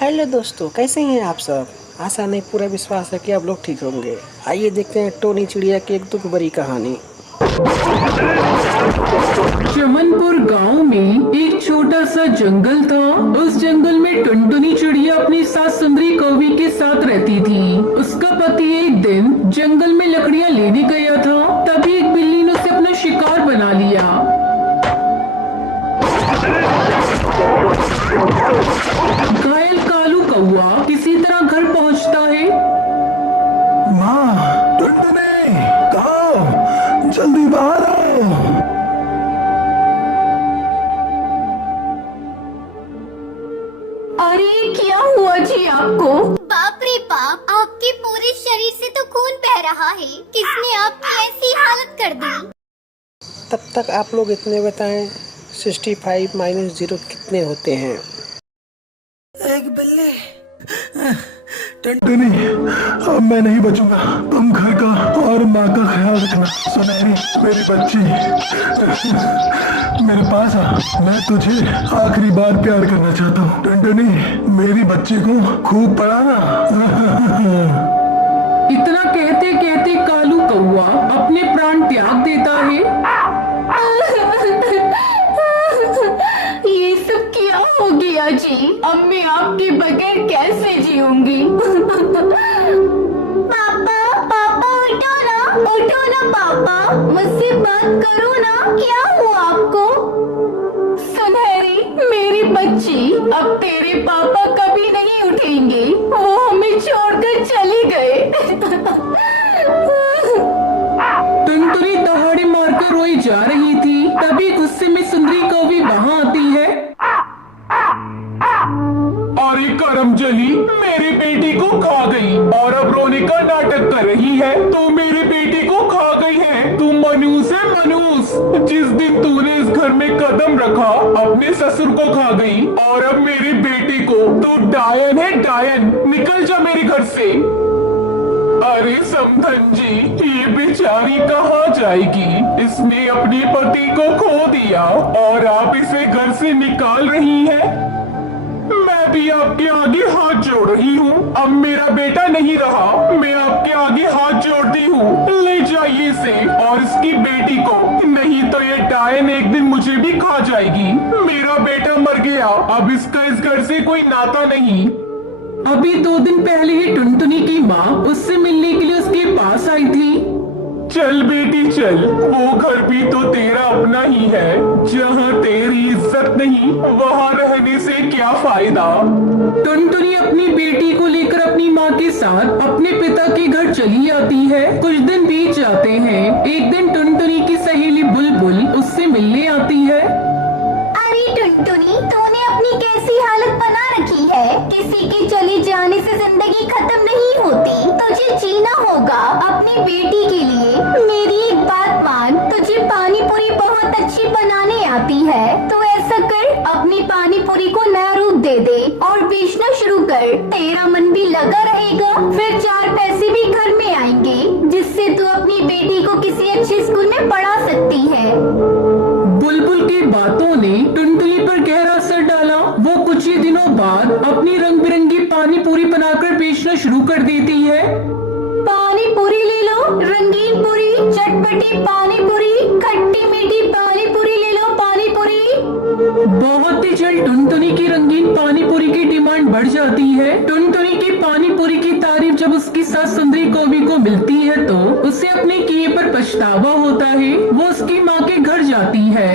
Hello दोस्तों, कैसे हैं आप सब। आशा नहीं पूरा विश्वास है कि आप लोग ठीक होंगे। आइए देखते हैं टोनी चिड़िया की एक दुख भरी कहानी। चमनपुर गांव में एक छोटा सा जंगल था। उस जंगल में टुनटुनी चिड़िया अपनी सास सुंदरी कौवी के साथ रहती थी। उसका पति एक दिन जंगल में लकड़ियां लेने गया था, तभी एक बिल्ली ने उसे अपना शिकार बना लिया। घायल कालू कौआ किसी तरह घर पहुंचता है। माँ, टुनटुनी, कहाँ? जल्दी बाहर आओ। अरे क्या हुआ जी आपको? बाप रे बाप, आपके पूरे शरीर से तो खून बह रहा है। किसने आपकी ऐसी हालत कर दी? तब तक आप लोग इतने बताएं, 65 - 0 कितने होते हैं। एक बिल्ली। टुनटुनी, अब मैं नहीं बचूंगा। तुम घर का और माँ का ख्याल रखना। सुनहरी, मेरी बच्ची, मेरे पास आ। मैं तुझे आखिरी बार प्यार करना चाहता हूँ। टुनटुनी, मेरी बच्ची को खूब पढ़ाना। इतना कहते कहते कालू कौआ अपने प्राण त्याग देता है। ये सब क्या हो गया जी? अब मैं आपके बगैर कैसे जीऊंगी? पापा पापा, उठो ना पापा, मुझसे बात करो ना। क्या हुआ आपको? सुनहरी, मेरी बच्ची, अब तेरे पापा कभी नहीं उठेंगे। वो हमें छोड़कर चले गए। टुनटुनी दहाड़े मारकर रोई जा रही थी, तभी गुस्से में सुंदरी कौवी वहां आती है। अरे करमजली, मेरी बेटी को खा गई और अब रोने का नाटक कर रही है। तो मेरी बेटी को खा गई है। तू मनूस है, मनूस। जिस दिन तूने इस घर में कदम रखा, अपने ससुर को खा गई और अब मेरी बेटी को। तू डायन है, डायन। निकल जा मेरे घर से। अरे समधन जी, ये बेचारी कहाँ जाएगी? इसने अपने पति को खो दिया और आप इसे घर से निकाल रही हैं। मैं भी आपके आगे हाथ जोड़ रही हूँ। अब मेरा बेटा नहीं रहा, मैं आपके आगे हाथ जोड़ती हूँ। ले जाइए इसे और इसकी बेटी को, नहीं तो ये डायन एक दिन मुझे भी खा जाएगी। मेरा बेटा मर गया, अब इसका इस घर से कोई नाता नहीं। अभी 2 दिन पहले ही टुनटुनी की माँ उससे मिलने के लिए उसके पास आई थी। चल बेटी चल, वो घर भी तो तेरा अपना ही है। जहाँ तेरी इज्जत नहीं, वहाँ रहने से क्या फायदा। टुनटुनी अपनी बेटी को लेकर अपनी माँ के साथ अपने पिता के घर चली आती है। कुछ दिन बीत जाते हैं। एक दिन टुनटुनी की सहेली बुलबुल उससे मिलने आती है। अरे टुनटुनी, तूने अपनी कैसी हालत बना रखी है? किसी के चले जाने से जिंदगी खत्म नहीं होती। तुझे जीना होगा अपनी बेटी के लिए। मेरी एक बात मान, तुझे पानी पूरी बहुत अच्छी बनाने आती है। तो ऐसा कर, अपनी पानी पूरी को नया रूप दे दे और बेचना शुरू कर। तेरा मन भी लगा रहेगा, फिर 4 पैसे भी घर में आएंगे, जिससे तू अपनी बेटी को किसी अच्छे स्कूल में पढ़ा सकती है। बुलबुल की बातों ने टुनटुनी पर गहरा असर डाला। वो कुछ ही दिनों बाद अपनी रंग बिरंगी पानी पूरी बनाकर बेचना शुरू कर देती है। पानी पूरी ले लो, रंगीन पूरी, चटपटी पानी पूरी, खट्टी मीठी पानी पूरी ले लो, पानी पूरी। बहुत ही जल्द टुनटुनी की रंगीन पानी पूरी की डिमांड बढ़ जाती है। टुनटुनी की पानी पूरी की तारीफ जब उसकी सास सुंदरी कौवी को मिलती है तो उसे अपने किए पर पछतावा होता है। वो उसकी माँ के घर जाती है।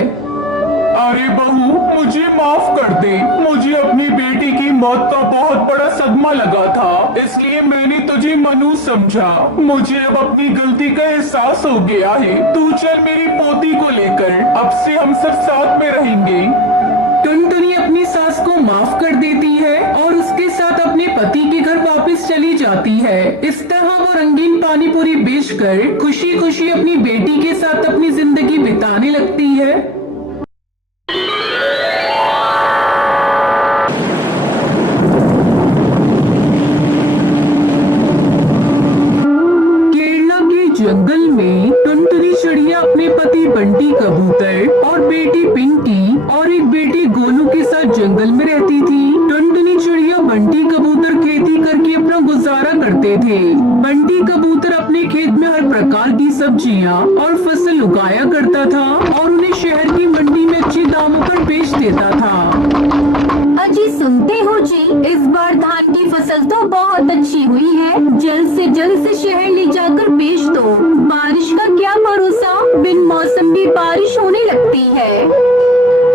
अरे बहू, मुझे माफ कर दे। मुझे अपनी बेटी की मौत का बहुत बड़ा सदमा लगा था, इसलिए मैंने तुझे मनूस समझा। मुझे अब अपनी गलती का एहसास हो गया है। तू चल मेरी पोती को लेकर, अब से हम सब साथ में रहेंगे। टुनटुनी अपनी सास को माफ कर देती है और उसके साथ अपने पति के घर वापस चली जाती है। इस तरह वो रंगीन पानी पूरी बेचकर खुशी खुशी अपनी बेटी के साथ अपनी जिंदगी बिताने लगती है। केरला के जंगल में टुनटुनी चिड़िया अपने पति बंटी कबूतर और बेटी पिंकी और एक बेटी गोलू के साथ जंगल में रहती थी। टुनटुनी चिड़िया बंटी करते थे। बंटी कबूतर अपने खेत में हर प्रकार की सब्जियां और फसल उगाया करता था और उन्हें शहर की मंडी में अच्छे दामों पर बेच देता था। अजी सुनते हो जी, इस बार धान की फसल तो बहुत अच्छी हुई है। जल्द से शहर ले जाकर बेच दो। बारिश का क्या भरोसा, बिन मौसम भी बारिश होने लगती है।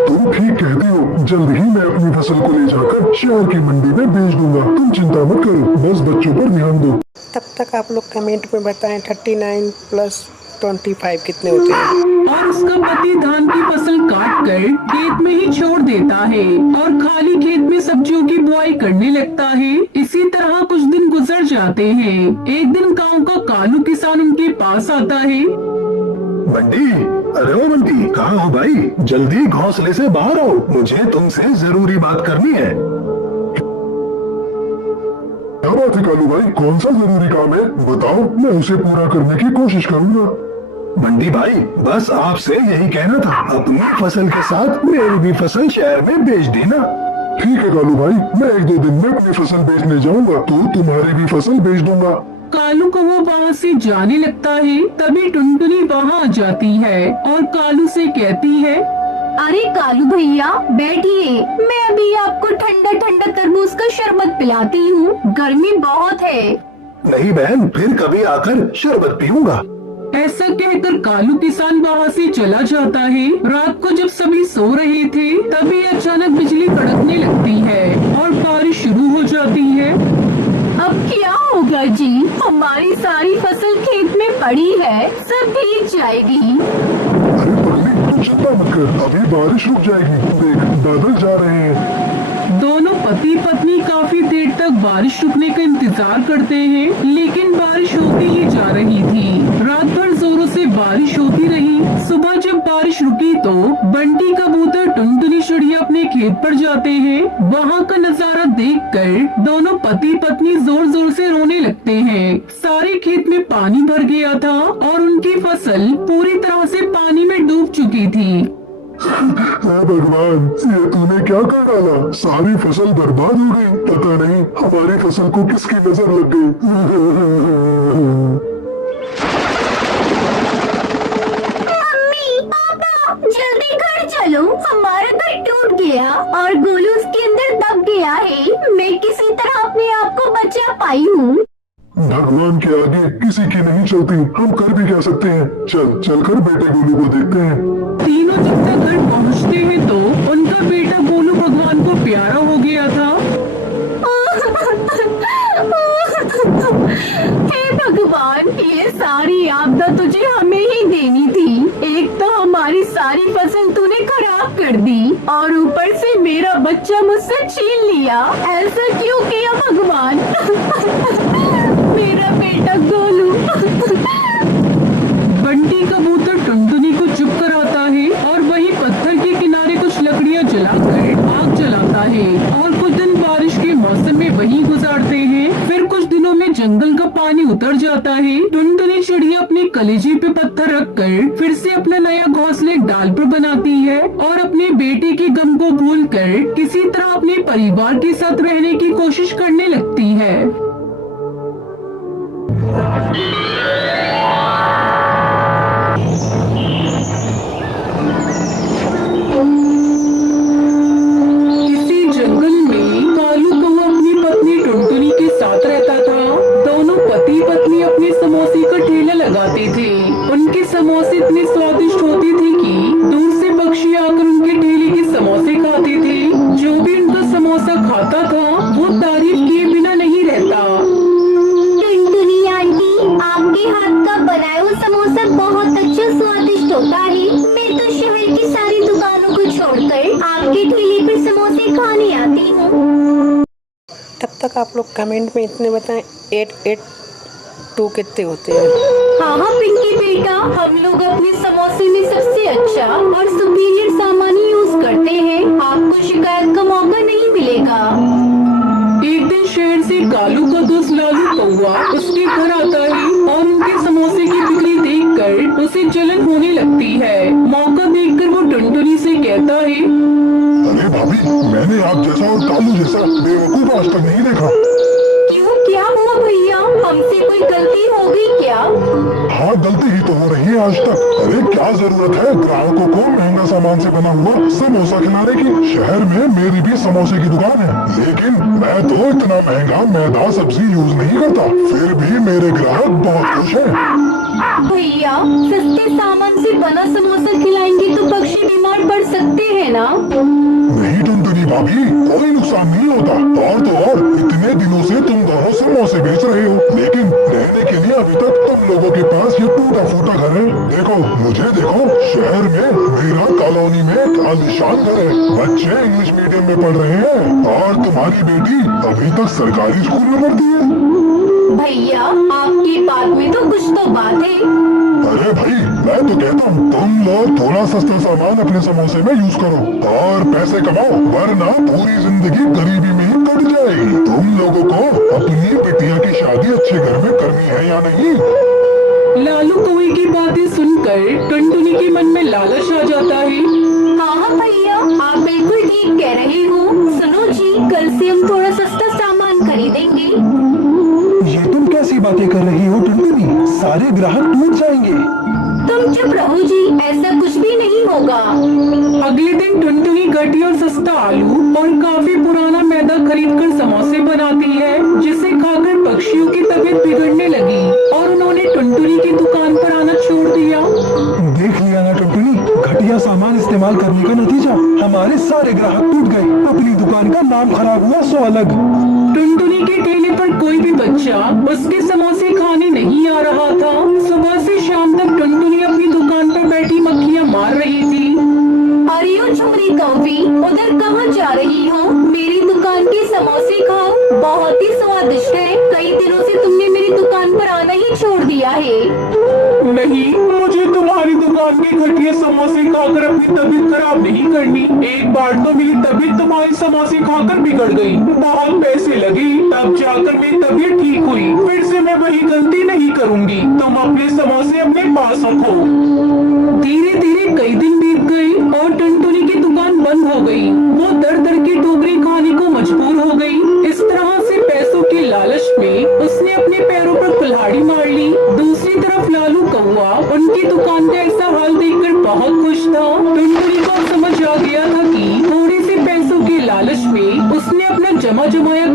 तुम ठीक कहते हो, जल्द ही मैं अपनी फसल को ले जाकर शहर की मंडी में बेच दूंगा। तुम चिंता मत करो, बस बच्चों पर ध्यान दो। तब तक आप लोग कमेंट में बताएं 39 + 25 कितने होते हैं। और उसका पति धान की फसल काट कर खेत में ही छोड़ देता है और खाली खेत में सब्जियों की बुआई करने लगता है। इसी तरह कुछ दिन गुजर जाते हैं। एक दिन गांव का कालू किसान उनके पास आता है। बंटी, अरे ओ बंटी, कहाँ हो भाई? जल्दी घोंसले से बाहर आओ, मुझे तुमसे जरूरी बात करनी है। क्या बात है कालू भाई, कौन सा जरूरी काम है? बताओ, मैं उसे पूरा करने की कोशिश करूंगा। बंटी भाई, बस आपसे यही कहना था, अपनी फसल के साथ मेरी भी फसल शहर में बेच देना। ठीक है कालू भाई, मैं 1-2 दिन में अपनी फसल बेचने जाऊंगा, तो तुम्हारी भी फसल बेच दूंगा। कालू को वो वहाँ से जाने लगता है। तभी टुनटुनी वहाँ आ जाती है और कालू से कहती है, अरे कालू भैया बैठिए, मैं अभी आपको ठंडा ठंडा तरबूज का शरबत पिलाती हूँ। गर्मी बहुत है। नहीं बहन, फिर कभी आकर शरबत पीऊंगा। ऐसा कहकर कालू किसान वहाँ से चला जाता है। रात को जब सभी सो रहे थे, तभी अचानक बिजली कड़कने लगती है और बारिश शुरू हो जाती है। अब क्या होगा जी, हमारी सारी फसल खेत में पड़ी है, सब भीग जाएगी। अरे पगली, तू चिंता मत कर, अभी बारिश रुक जाएगी। देख, बादल जा रहे हैं। दोनों पति पत्नी काफी देर तक बारिश रुकने का इंतजार करते हैं, लेकिन बारिश होती ही जा रही थी। रात भर जोरों से बारिश होती रही। सुबह जब बारिश रुकी तो बंटी कबूतर टुनटुनी चिड़िया अपने खेत पर जाते हैं। वहाँ का नजारा देखकर दोनों पति पत्नी जोर जोर से रोने लगते हैं। सारे खेत में पानी भर गया था और उनकी फसल पूरी तरह से पानी में डूब चुकी थी। हे भगवान, ये तूने क्या कर डाला? सारी फसल बर्बाद हो गई। पता नहीं हमारी फसल को किसकी नजर लग गई। मम्मी, पापा, जल्दी घर चलो, हमारा घर टूट गया और गोलू उसके अंदर दब गया है। मैं किसी तरह अपने आप को बचा पाई हूँ। भगवान के आगे किसी की नहीं चलती, हम कर भी क्या सकते हैं। चलकर बेटे गोलू को देखते हैं। तीनों जब तक घर पहुँचते हैं तो उनका बेटा गोलू भगवान को प्यारा हो गया था। हे भगवान, ये सारी आपदा तुझे हमें ही देनी थी। एक तो हमारी सारी फसल तूने खराब कर दी और ऊपर से मेरा बच्चा मुझसे छीन लिया। ऐसा क्यों किया भगवान? मेरा बेटा गोलू। बंटी कबूतर टुनटुनी को चुप कराता है और वहीं पत्थर के किनारे कुछ लकड़ियां जलाकर आग जलाता है और कुछ दिन बारिश के मौसम में वहीं गुजारते हैं। फिर कुछ दिनों में जंगल का पानी उतर जाता है। टुनटुनी चिड़िया अपने कलेजे पे पत्थर रखकर फिर से अपना नया घोंसला एक डाल पर बनाती है और अपने बेटे के गम को भूलकर किसी तरह अपने परिवार के साथ रहने की कोशिश करने लगती है। लगाते थे। उनके समोसे इतने स्वादिष्ट होते थे कि दूर से पक्षी आकर उनके ठेले के समोसे खाते थे। जो भी उनका समोसा खाता था वो तारीफ किए बिना नहीं रहता। टुनटुनी आंटी, आपके हाथ का बनाया हुआ समोसा बहुत अच्छा स्वादिष्ट होता है। मैं तो शहर की सारी दुकानों को छोड़कर आपके ठेले पर समोसे खाने आती हूँ। तब तक आप लोग कमेंट में इतने बताएं 882 कितने होते हैं। हाँ पिंकी बेटा, हम लोग अपने समोसे में सबसे अच्छा और सुपीरियर सामान यूज करते हैं। आपको शिकायत का मौका नहीं मिलेगा। एक दिन शहर से कालू का दोस्त लालू कौवा उसके घर आता है और उनके समोसे की बिक्री देखकर उसे जलन होने लगती है। मौका देखकर वो टुनटुनी से कहता है, अरे भाभी, मैंने आप जैसा और कालू जैसा बेवकूफ आज तक नहीं देखा। क्यों, क्या हुआ भैया? हम कोई गलती हो गई क्या? हाँ, गलती ही तो हो रही है आज तक। अरे क्या जरूरत है ग्राहकों को महंगा सामान से बना हुआ समोसा खिलाने की? शहर में मेरी भी समोसे की दुकान है, लेकिन मैं तो इतना महंगा मैदा सब्जी यूज नहीं करता, फिर भी मेरे ग्राहक बहुत खुश हैं। भैया, सस्ते सामान से बना समोसा खिलाएंगे तो पक्षी बीमार पड़ सकते हैं ना? नहीं टुनटुनी भाभी, कोई नुकसान नहीं होता। और तो और इतने दिनों से तुम दोनों समोसे बेच रहे हो, लेकिन रहने के लिए अभी तक तुम लोगों के पास ये टूटा फूटा घर है। देखो मुझे देखो, शहर में मेरा कॉलोनी में एक आलीशान घर है, बच्चे इंग्लिश मीडियम में पढ़ रहे हैं और तुम्हारी बेटी अभी तक सरकारी स्कूल में पढ़ती है। भैया, आपकी बात में तो कुछ तो बात है। अरे भाई, मैं तो कहता हूँ तुम लोग थोड़ा सस्ता सामान अपने समोसे में यूज करो और पैसे कमाओ, वरना पूरी जिंदगी गरीबी में ही कट जाएगी। तुम लोगों को अपनी बिटिया की शादी अच्छे घर में करनी है या नहीं? लालू कौवे की बातें सुनकर टुनटुनी के मन में लालच आ जाता है। हाँ भैया, आप बिल्कुल ठीक कह रहे हो। सुनो जी, कल से हम थोड़ा सस्ता सामान खरीदेंगे। ये तुम कैसी बातें कर रही हो टुनटुनी? सारे ग्राहक टूट जाएंगे। तुम चुप रहो जी, ऐसा कुछ भी नहीं होगा। अगले दिन टुनटुनी घटिया और सस्ता आलू और काफी पुराना मैदा खरीदकर समोसे बनाती है, जिसे खाकर पक्षियों की तबीयत बिगड़ने लगी और उन्होंने टुनटुनी की दुकान पर आना छोड़ दिया। देख लिया ना टुनटुनी, घटिया सामान इस्तेमाल करने का नतीजा, हमारे सारे ग्राहक टूट गए, अपनी दुकान का नाम खराब हुआ सो अलग। टुनटुनी के ठेले पर कोई भी बच्चा उसके समोसे खाने नहीं आ रहा था। सुबह से शाम तक टुनटुनी अपनी दुकान पर बैठी मक्खियाँ मार रही थी। अरे ओ छोरी कौवी, उधर कहाँ जा रही हो? मेरी दुकान के समोसे खाओ, बहुत ही स्वादिष्ट है। कई दिनों से तुमने मेरी दुकान पर आना ही छोड़ दिया है। नहीं, मुझे तुम्हारी दुकान के घटिया समोसे खाकर अपनी तबीयत खराब नहीं करनी। एक बार तो मेरी तबीयत तुम्हारे समोसे खाकर बिगड़ गई, बहुत पैसे लगे, तब जाकर मेरी तबीयत ठीक हुई। फिर से मैं वही गलती नहीं करूंगी। तुम अपने समोसे अपने पास रखो। धीरे धीरे कई दिन बीत गए और टुनटुनी की दुकान बंद हो गई। वो दर दर की टोकरी खाने को मजबूर हो गई। इस तरह से पैसों के लालच में उसने अपने पैरों पर कुल्हाड़ी मार ली। दूसरी तरफ लालू कौवा उनकी दुकान का ऐसा हाल देखकर बहुत खुश था। टुनटुनी को समझ आ गया था कि थोड़े से पैसों के लालच में उसने अपना जमा जमाया